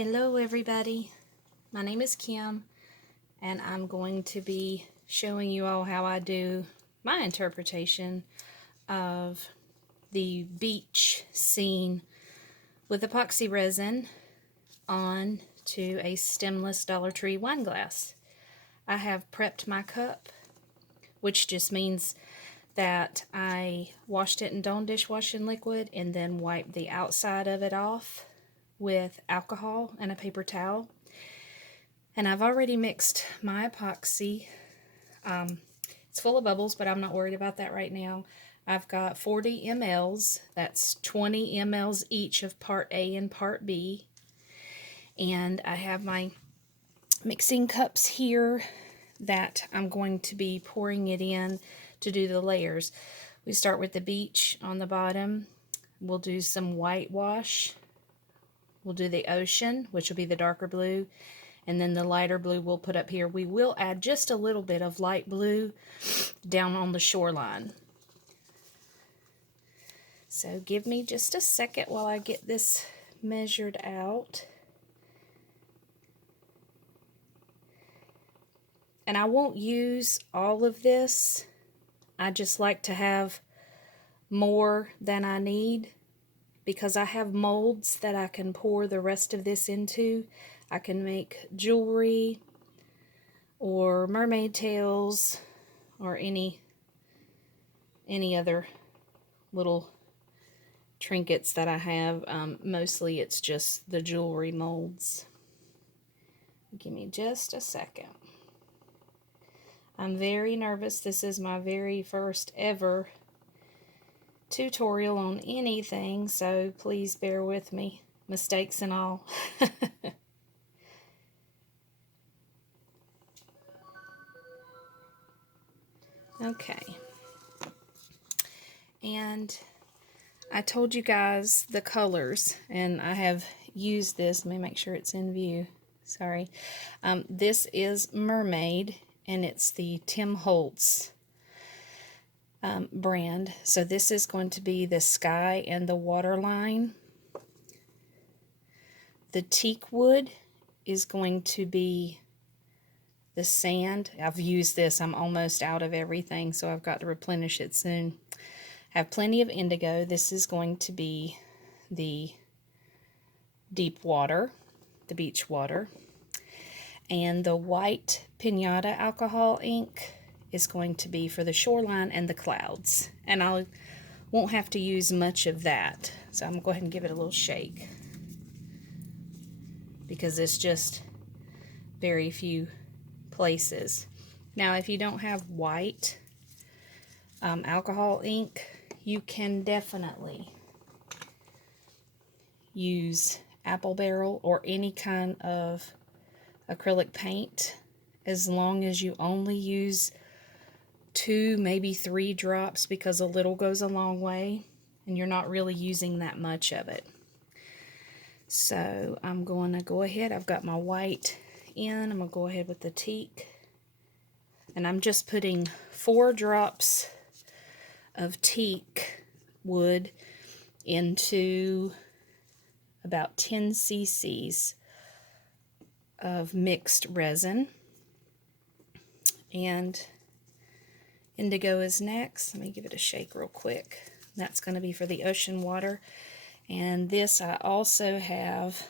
Hello everybody, my name is Kim and I'm going to be showing you all how I do my interpretation of the beach scene with epoxy resin on to a stemless Dollar Tree wine glass. I have prepped my cup, which just means that I washed it in Dawn dishwashing liquid and then wiped the outside of it off with alcohol and a paper towel. And I've already mixed my epoxy. It's full of bubbles, but I'm not worried about that right now. I've got 40 mLs, that's 20 mLs each of part A and part B. And I have my mixing cups here that I'm going to be pouring it in to do the layers. We start with the beach on the bottom. We'll do some whitewash. We'll do the ocean, which will be the darker blue, and then the lighter blue we'll put up here. We will add just a little bit of light blue down on the shoreline. So give me just a second while I get this measured out. And I won't use all of this. I just like to have more than I need, because I have molds that I can pour the rest of this into. I can make jewelry or mermaid tails or any other little trinkets that I have. Mostly it's just the jewelry molds. Give me just a second. I'm very nervous. This is my very first ever tutorial on anything, so please bear with me, mistakes and all. Okay, and I told you guys the colors, and I have used this. Let me make sure it's in view. Sorry. This is Mermaid, and it's the Tim Holtz brand. So this is going to be the sky and the waterline. The teak wood is going to be the sand. I've used this. I'm almost out of everything, so I've got to replenish it soon. I have plenty of indigo. This is going to be the deep water, the beach water. And the white Pinata alcohol ink is going to be for the shoreline and the clouds. And I won't have to use much of that. So I'm going to go ahead and give it a little shake, because it's just very few places. Now, if you don't have white alcohol ink, you can definitely use apple barrel or any kind of acrylic paint, as long as you only use 2, maybe 3 drops, because a little goes a long way and you're not really using that much of it. So I'm going to go ahead. I've got my white in. I'm going to go ahead with the teak, and I'm just putting 4 drops of teak wood into about 10 cc's of mixed resin. And indigo is next. Let me give it a shake real quick. That's going to be for the ocean water. And this I also have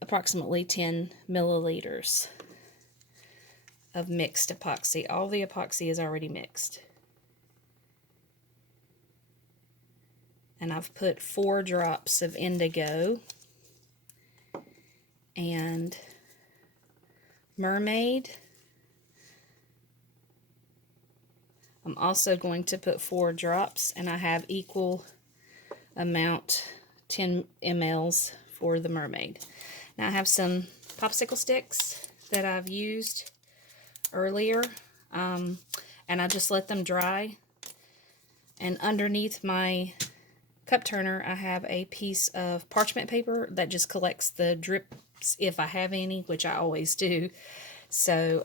approximately 10 milliliters of mixed epoxy. All the epoxy is already mixed. And I've put 4 drops of indigo and Mermaid. I'm also going to put 4 drops, and I have equal amount, 10 mLs for the Mermaid. Now I have some popsicle sticks that I've used earlier, and I just let them dry. And underneath my cup turner, I have a piece of parchment paper that just collects the drips, if I have any, which I always do. So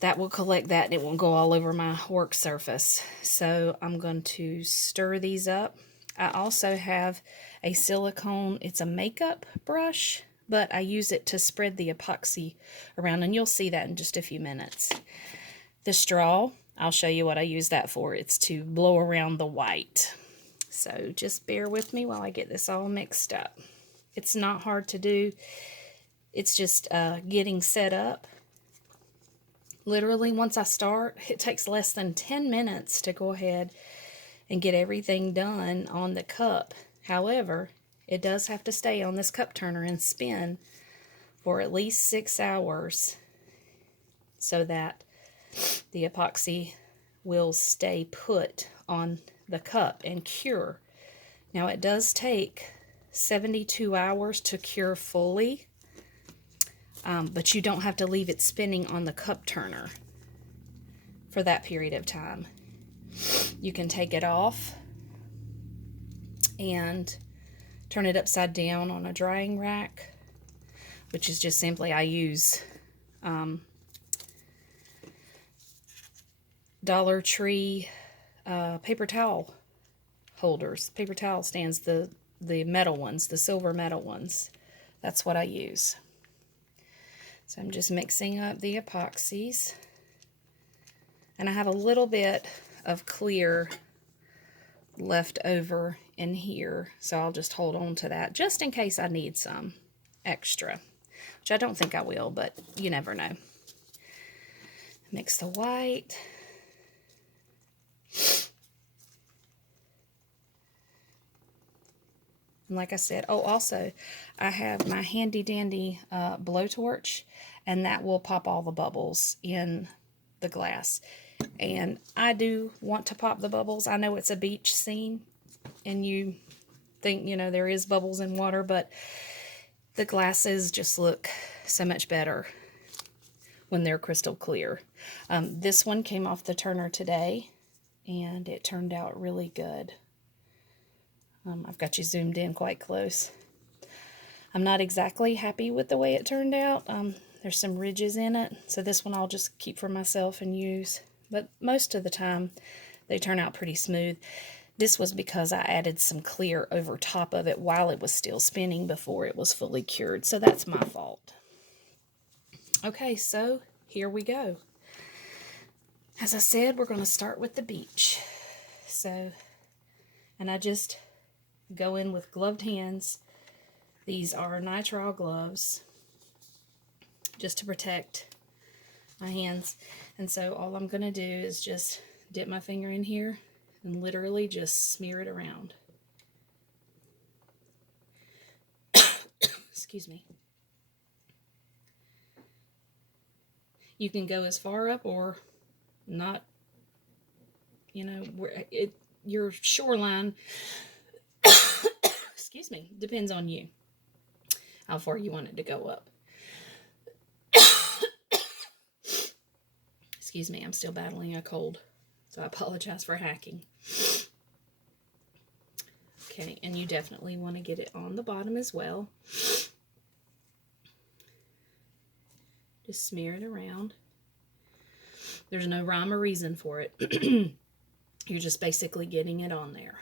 that will collect that, and it won't go all over my work surface. So I'm going to stir these up. I also have a silicone, it's a makeup brush, but I use it to spread the epoxy around, and you'll see that in just a few minutes. The straw, I'll show you what I use that for. It's to blow around the white. So just bear with me while I get this all mixed up. It's not hard to do. It's just getting set up. Literally, once I start, it takes less than 10 minutes to go ahead and get everything done on the cup. However, it does have to stay on this cup turner and spin for at least 6 hours so that the epoxy will stay put on the cup and cure. Now, it does take 72 hours to cure fully, but you don't have to leave it spinning on the cup turner for that period of time. You can take it off and turn it upside down on a drying rack, which is just simply, I use Dollar Tree paper towel holders, paper towel stands, the metal ones, the silver metal ones. That's what I use. So I'm just mixing up the epoxies. And I have a little bit of clear left over in here, so I'll just hold on to that just in case I need some extra, which I don't think I will, but you never know. Mix the white. And like I said, oh, also, I have my handy dandy blowtorch, and that will pop all the bubbles in the glass. And I do want to pop the bubbles. I know it's a beach scene, and you think, you know, there is bubbles in water, but the glasses just look so much better when they're crystal clear. This one came off the turner today, and it turned out really good. I've got you zoomed in quite close. I'm not exactly happy with the way it turned out. There's some ridges in it, so this one I'll just keep for myself and use. But most of the time, they turn out pretty smooth. This was because I added some clear over top of it while it was still spinning before it was fully cured, so that's my fault. Okay, so here we go. As I said, we're going to start with the beach. So, and I just go in with gloved hands. These are nitrile gloves just to protect my hands. And so all I'm going to do is just dip my finger in here and literally just smear it around. Excuse me. You can go as far up or not, you know, where your shoreline, excuse me, depends on you, how far you want it to go up. Excuse me, I'm still battling a cold, so I apologize for hacking. Okay, and you definitely want to get it on the bottom as well. Just smear it around. There's no rhyme or reason for it. You're just basically getting it on there.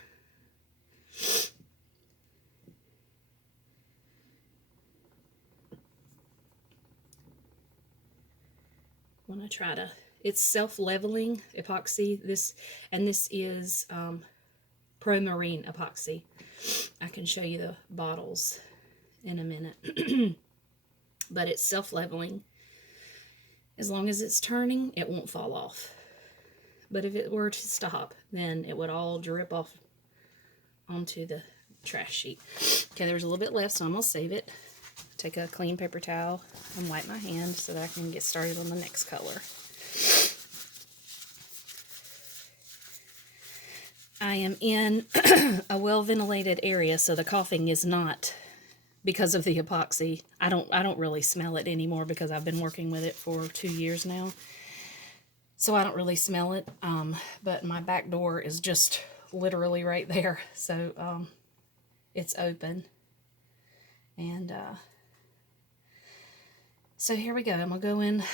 Want to try to, it's self-leveling epoxy. This is Pro Marine epoxy. I can show you the bottles in a minute. But it's self-leveling. As long as it's turning, it won't fall off. But if it were to stop, then it would all drip off onto the trash sheet. Okay, there's a little bit left, so I'm going to save it. Take a clean paper towel and wipe my hand so that I can get started on the next color. I am in a well-ventilated area, so the coughing is not because of the epoxy. I don't really smell it anymore because I've been working with it for 2 years now. So I don't really smell it, but my back door is just literally right there. So it's open. And so here we go. I'm going to go in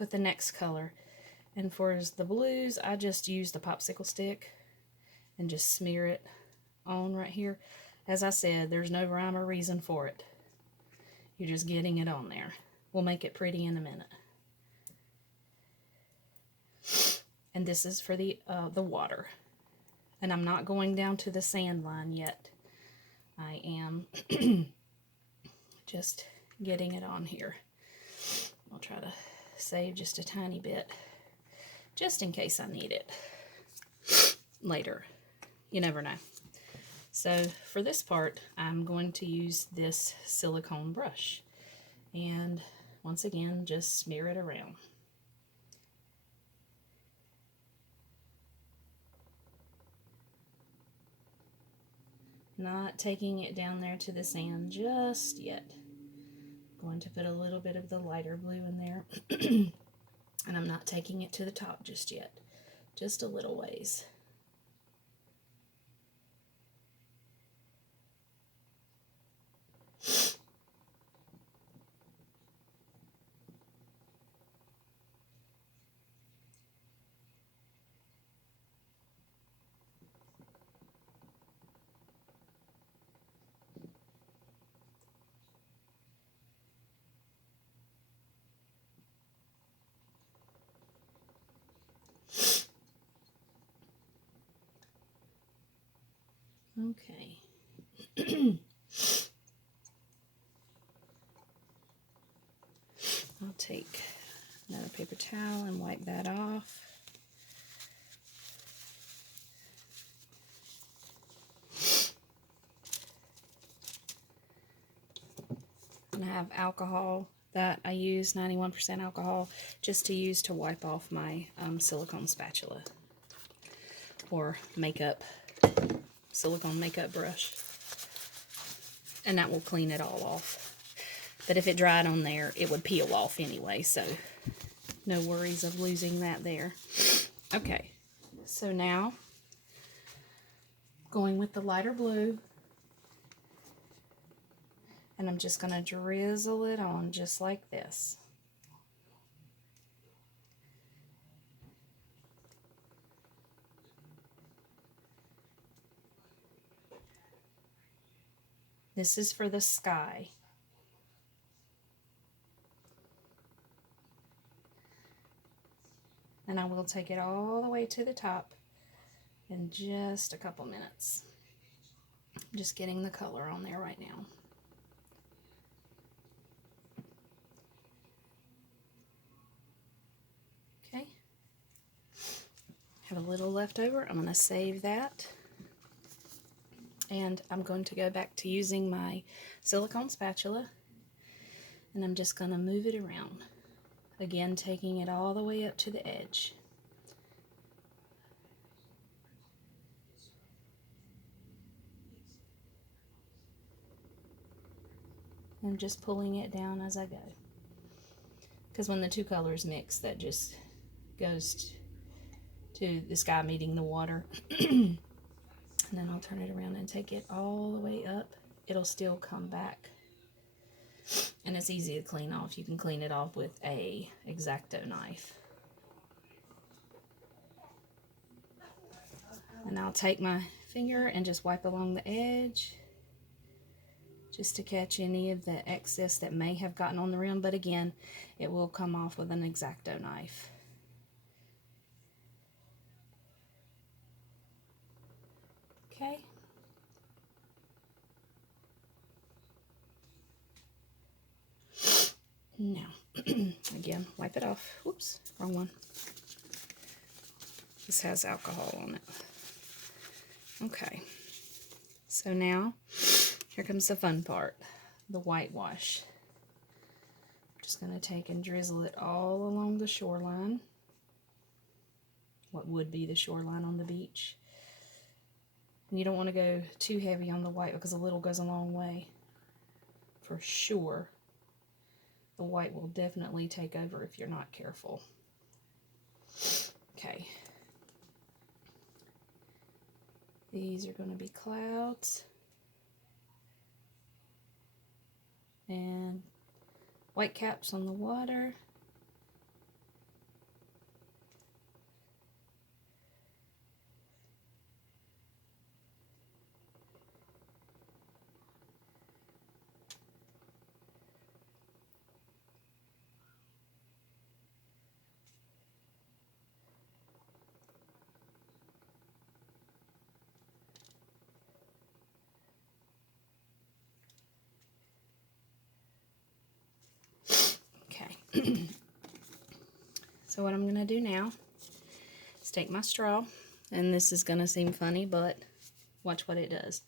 with the next color. And for the blues, I just use the popsicle stick and just smear it on right here. As I said, there's no rhyme or reason for it. You're just getting it on there. We'll make it pretty in a minute. And this is for the water. And I'm not going down to the sand line yet. I am just getting it on here. I'll try to save just a tiny bit, just in case I need it later. You never know. So for this part, I'm going to use this silicone brush. And once again, just smear it around. Not taking it down there to the sand just yet. Going to put a little bit of the lighter blue in there. And I'm not taking it to the top just yet. Just a little ways. Okay. I'll take another paper towel and wipe that off. And I have alcohol that I use, 91% alcohol, just to use to wipe off my silicone spatula or silicone makeup brush. And that will clean it all off. But if it dried on there, it would peel off anyway, so no worries of losing that there. Okay, so now going with the lighter blue, and I'm just going to drizzle it on just like this. This is for the sky. And I will take it all the way to the top in just a couple minutes. I'm just getting the color on there right now. Okay. Have a little left over. I'm going to save that. And I'm going to go back to using my silicone spatula. And I'm just going to move it around. Again, taking it all the way up to the edge. And just pulling it down as I go. Because when the two colors mix, that just goes to the sky meeting the water. And then I'll turn it around and take it all the way up. It'll still come back. And it's easy to clean off. You can clean it off with a X-Acto knife. And I'll take my finger and just wipe along the edge, just to catch any of the excess that may have gotten on the rim. But again, it will come off with an X-Acto knife. Okay. Now, again, wipe it off. Whoops, wrong one. This has alcohol on it. Okay. So now, here comes the fun part, the whitewash. I'm just going to take and drizzle it all along the shoreline. What would be the shoreline on the beach. And you don't want to go too heavy on the white because a little goes a long way. For sure. The white will definitely take over if you're not careful. Okay. These are going to be clouds. And white caps on the water. So what I'm going to do now is take my straw, and this is going to seem funny, but watch what it does.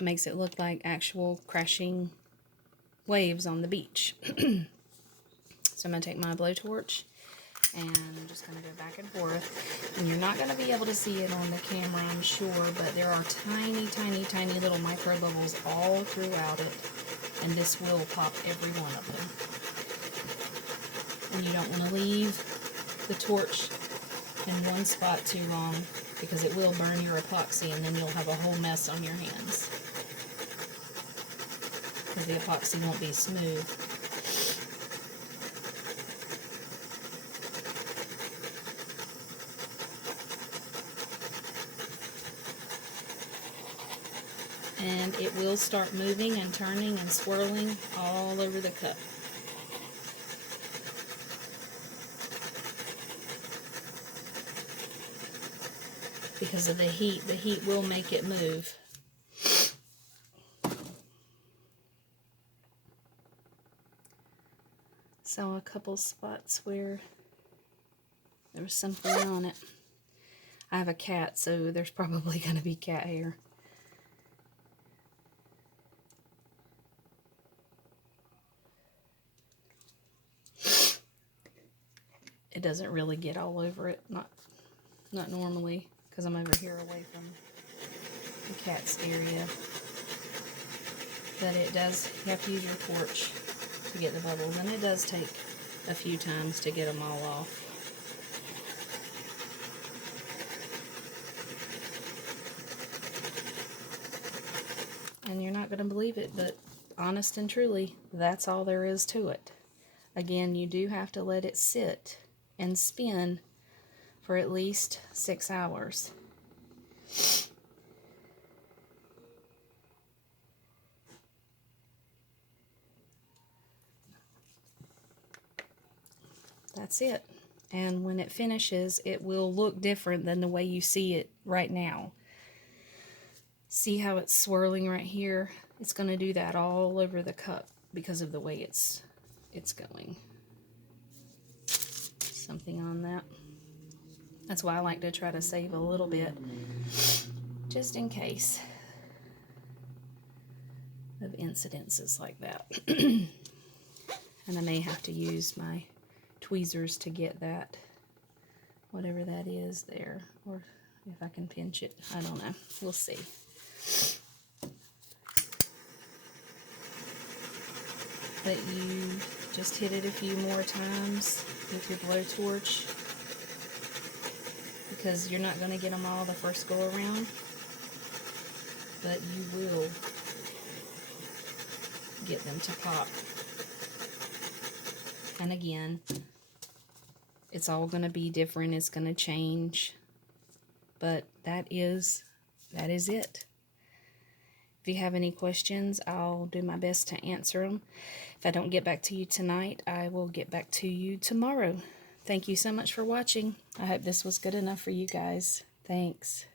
It makes it look like actual crashing waves on the beach. So I'm going to take my blowtorch, and I'm just going to go back and forth. And you're not going to be able to see it on the camera, I'm sure, but there are tiny, tiny, tiny little micro bubbles all throughout it. And this will pop every one of them. And you don't want to leave the torch in one spot too long, because it will burn your epoxy, and then you'll have a whole mess on your hands. Because the epoxy won't be smooth. And it will start moving and turning and swirling all over the cup. Because of the heat will make it move. So a couple spots where there was something on it. I have a cat, so there's probably going to be cat hair. It doesn't really get all over it, not normally, because I'm over here away from the cat's area. But it does, you have to use your torch to get the bubbles, and it does take a few times to get them all off. And you're not going to believe it, but honest and truly, that's all there is to it. Again, you do have to let it sit and spin for at least 6 hours. That's it. And when it finishes, it will look different than the way you see it right now. See how it's swirling right here? It's going to do that all over the cup because of the way it's going. Something on that. That's why I like to try to save a little bit, just in case of incidences like that. And I may have to use my tweezers to get that, whatever that is there, or if I can pinch it, I don't know, we'll see. But you just hit it a few more times with your blowtorch, because you're not going to get them all the first go around, but you will get them to pop. And again, it's all going to be different, it's going to change, but that is it. If you have any questions, I'll do my best to answer them. If I don't get back to you tonight, I will get back to you tomorrow. Thank you so much for watching. I hope this was good enough for you guys. Thanks.